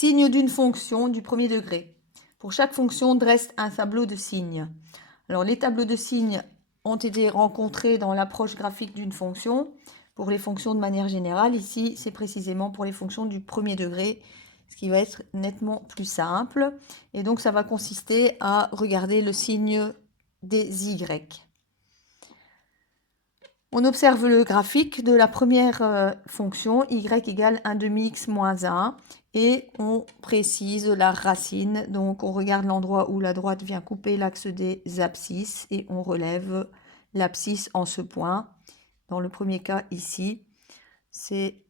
Signe d'une fonction du premier degré. Pour chaque fonction, dresse un tableau de signes. Alors, les tableaux de signes ont été rencontrés dans l'approche graphique d'une fonction. Pour les fonctions de manière générale, ici, c'est précisément pour les fonctions du premier degré, ce qui va être nettement plus simple. Et donc, ça va consister à regarder le signe des Y. On observe le graphique de la première fonction, y égale 1 demi x moins 1, et on précise la racine. Donc, on regarde l'endroit où la droite vient couper l'axe des abscisses et on relève l'abscisse en ce point. Dans le premier cas, ici, c'est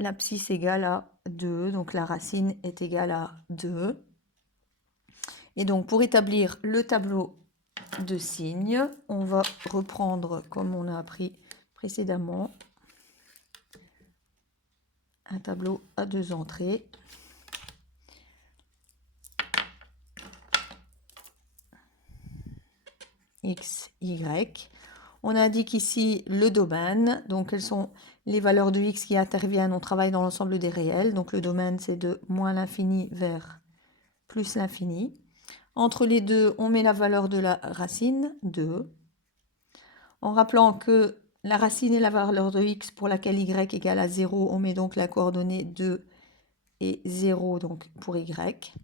l'abscisse égale à 2, donc la racine est égale à 2. Et donc, pour établir le tableau de signes, on va reprendre comme on a appris précédemment un tableau à 2 entrées. X, Y. On indique ici le domaine, donc quelles sont les valeurs de X qui interviennent, on travaille dans l'ensemble des réels, donc le domaine c'est de moins l'infini vers plus l'infini. Entre les deux, on met la valeur de la racine, 2, en rappelant que la racine est la valeur de x pour laquelle y égale à 0, on met donc la coordonnée 2 et 0 donc pour y.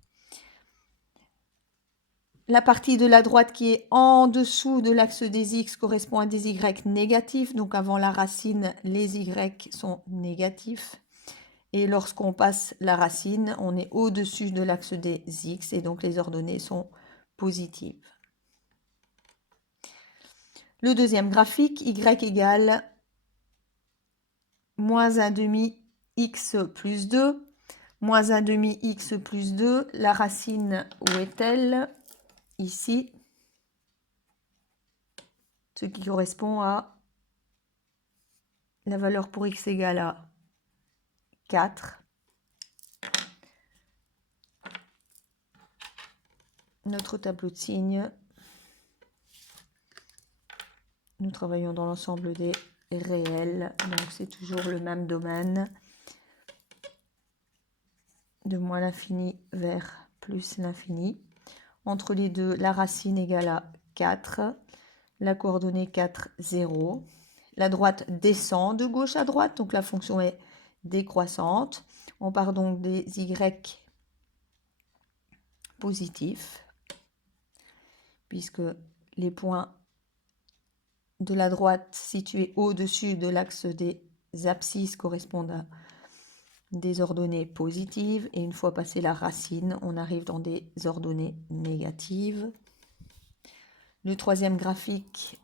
La partie de la droite qui est en dessous de l'axe des x correspond à des y négatifs, donc avant la racine, les y sont négatifs. Et lorsqu'on passe la racine, on est au-dessus de l'axe des x et donc les ordonnées sont positives. Le deuxième graphique, y égale moins 1 demi x plus 2, moins 1 demi x plus 2, la racine, où est-elle? Ici, ce qui correspond à la valeur pour x égale à 4. Notre tableau de signes, nous travaillons dans l'ensemble des réels, donc c'est toujours le même domaine, de moins l'infini vers plus l'infini. Entre les deux, la racine égale à 4, la coordonnée 4, 0. La droite descend de gauche à droite, donc la fonction est décroissante. On part donc des y positifs, puisque les points de la droite situés au-dessus de l'axe des abscisses correspondent à des ordonnées positives. Et une fois passé la racine, on arrive dans des ordonnées négatives. Le troisième graphique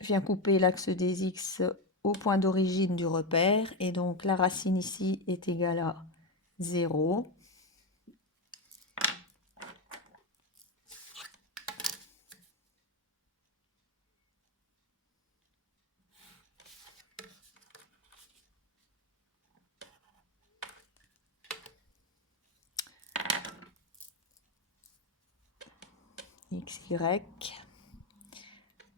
vient couper l'axe des x au point d'origine du repère. Et donc la racine ici est égale à 0. xy,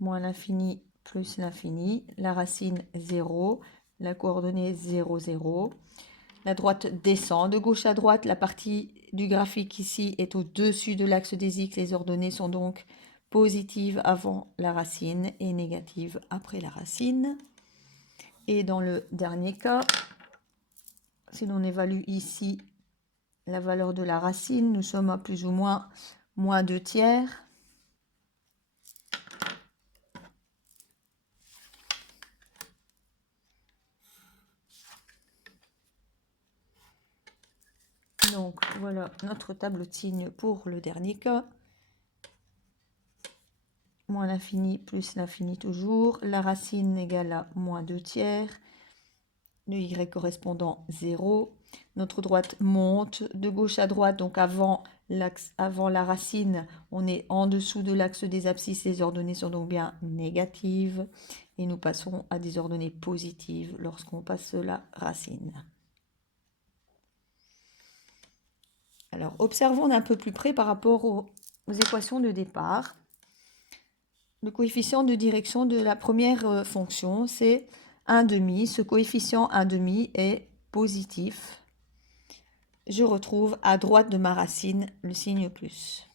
moins l'infini plus l'infini, la racine 0, la coordonnée 0, 0. La droite descend de gauche à droite, la partie du graphique ici est au-dessus de l'axe des x, les ordonnées sont donc positives avant la racine et négatives après la racine. Et dans le dernier cas, si l'on évalue ici la valeur de la racine, nous sommes à plus ou moins 2 tiers. Donc voilà notre tableau de signes pour le dernier cas. Moins l'infini plus l'infini toujours. La racine égale à moins 2 tiers. Le y correspondant 0. Notre droite monte de gauche à droite, donc avant la racine, on est en dessous de l'axe des abscisses, les ordonnées sont donc bien négatives, et nous passons à des ordonnées positives lorsqu'on passe la racine. Alors, observons d'un peu plus près par rapport aux équations de départ. Le coefficient de direction de la première fonction, c'est 1 demi. Ce coefficient 1 demi est positif, je retrouve à droite de ma racine le signe plus.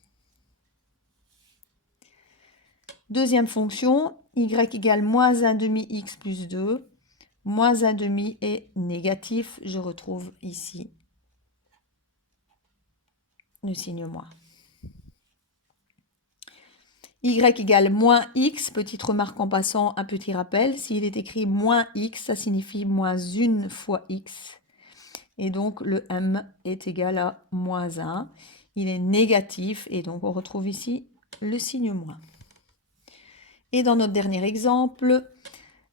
Deuxième fonction, y égale moins 1 demi x plus 2. Moins 1 demi est négatif, je retrouve ici le signe moins. Y égale moins x, petite remarque en passant, un petit rappel, s'il est écrit moins x, ça signifie moins 1 fois x. Et donc le m est égal à moins 1. Il est négatif et donc on retrouve ici le signe moins. Et dans notre dernier exemple,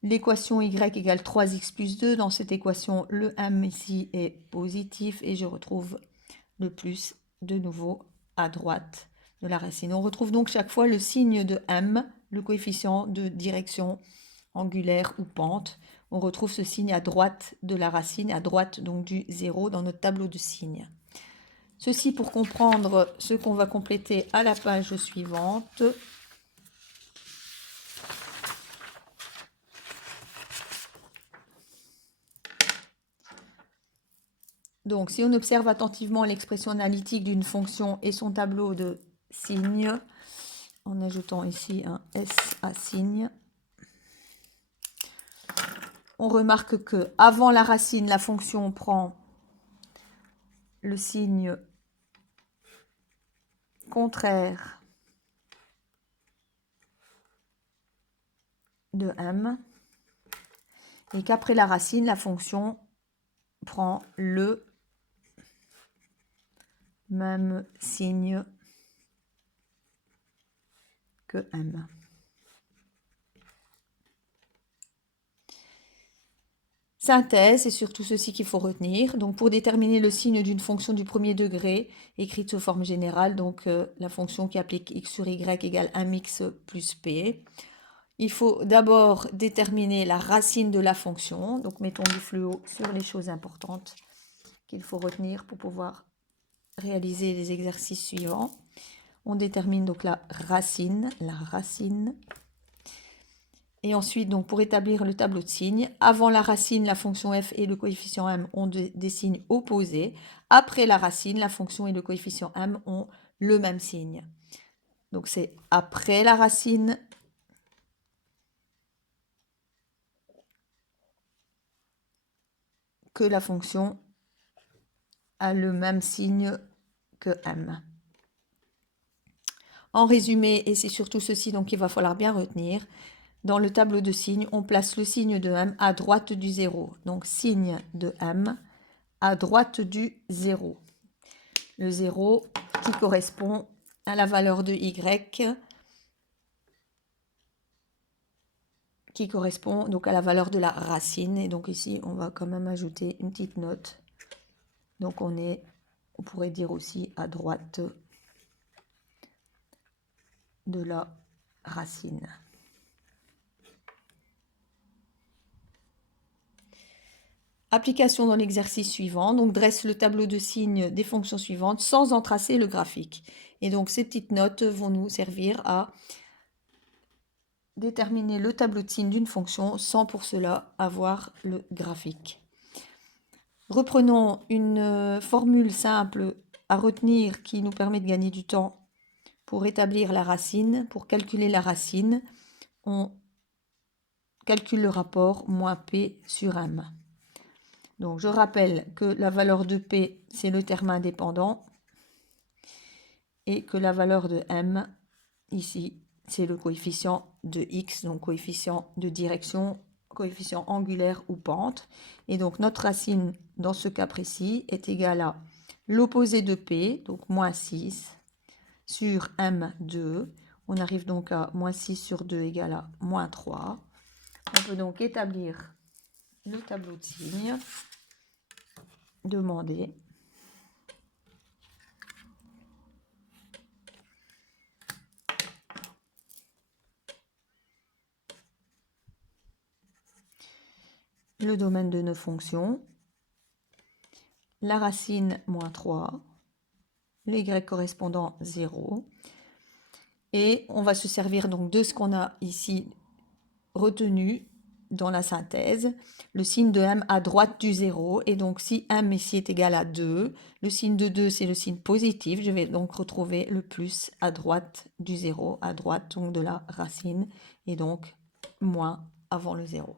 l'équation y égale 3x plus 2. Dans cette équation, le m ici est positif et je retrouve le plus de nouveau à droite de la racine. On retrouve donc chaque fois le signe de m, le coefficient de direction angulaire ou pente. On retrouve ce signe à droite de la racine, à droite donc du 0 dans notre tableau de signes. Ceci pour comprendre ce qu'on va compléter à la page suivante. Donc, si on observe attentivement l'expression analytique d'une fonction et son tableau de signes, en ajoutant ici un S à signe, on remarque que avant la racine, la fonction prend le signe contraire de m et qu'après la racine, la fonction prend le même signe que m. Synthèse, c'est surtout ceci qu'il faut retenir. Donc, pour déterminer le signe d'une fonction du premier degré, écrite sous forme générale, donc la fonction qui applique x sur y égale 1x plus p, il faut d'abord déterminer la racine de la fonction. Donc, mettons du fluo sur les choses importantes qu'il faut retenir pour pouvoir réaliser les exercices suivants. On détermine donc la racine. Et ensuite, donc, pour établir le tableau de signes, avant la racine, la fonction f et le coefficient m ont des signes opposés. Après la racine, la fonction et le coefficient m ont le même signe. Donc, c'est après la racine que la fonction a le même signe que m. En résumé, et c'est surtout ceci donc il va falloir bien retenir, dans le tableau de signes, on place le signe de m à droite du 0. Donc, signe de m à droite du 0. Le 0 qui correspond à la valeur de y, qui correspond donc à la valeur de la racine. Et donc ici, on va quand même ajouter une petite note. Donc, on pourrait dire aussi à droite de la racine. Application dans l'exercice suivant, donc dresse le tableau de signes des fonctions suivantes sans en tracer le graphique. Et donc ces petites notes vont nous servir à déterminer le tableau de signes d'une fonction sans pour cela avoir le graphique. Reprenons une formule simple à retenir qui nous permet de gagner du temps pour établir la racine. Pour calculer la racine, on calcule le rapport moins p sur m. Donc, je rappelle que la valeur de P, c'est le terme indépendant et que la valeur de M, ici, c'est le coefficient de X, donc coefficient de direction, coefficient angulaire ou pente. Et donc, notre racine, dans ce cas précis, est égale à l'opposé de P, donc moins 6, sur M2. On arrive donc à moins 6 sur 2 égale à moins 3. On peut donc établir le tableau de signes. Demander. Le domaine de nos fonctions. La racine moins 3. Le y correspondant 0. Et on va se servir donc de ce qu'on a ici retenu dans la synthèse, le signe de m à droite du 0. Et donc, si m ici est égal à 2, le signe de 2, c'est le signe positif. Je vais donc retrouver le plus à droite du 0, à droite donc de la racine, et donc moins avant le 0.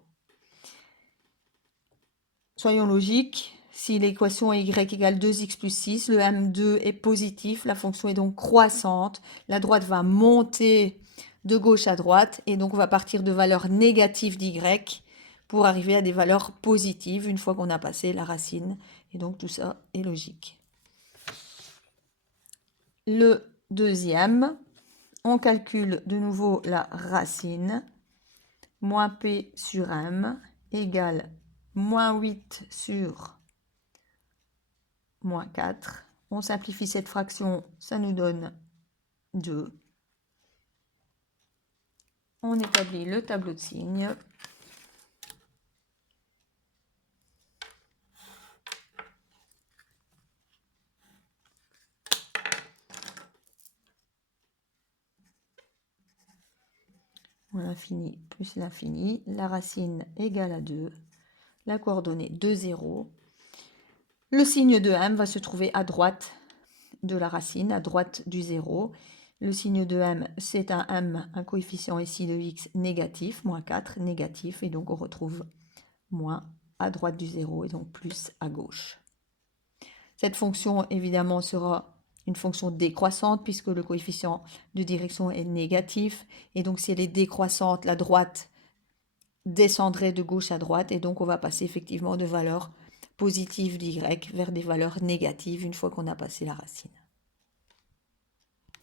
Soyons logiques. Si l'équation est y égale 2x plus 6, le m2 est positif, la fonction est donc croissante. La droite va monter de gauche à droite et donc on va partir de valeurs négatives d'y pour arriver à des valeurs positives une fois qu'on a passé la racine. Et donc tout ça est logique. Le deuxième, on calcule de nouveau la racine. Moins p sur m égale moins 8 sur moins 4. On simplifie cette fraction, ça nous donne 2. On établit le tableau de signes. L'infini plus l'infini, la racine égale à 2, la coordonnée 2, 0. Le signe de m va se trouver à droite de la racine, à droite du 0. Le signe de m, c'est un m, un coefficient ici de x négatif, moins 4, négatif, et donc on retrouve moins à droite du 0 et donc plus à gauche. Cette fonction, évidemment, sera une fonction décroissante puisque le coefficient de direction est négatif. Et donc, si elle est décroissante, la droite descendrait de gauche à droite. Et donc, on va passer effectivement de valeurs positives d'y vers des valeurs négatives une fois qu'on a passé la racine.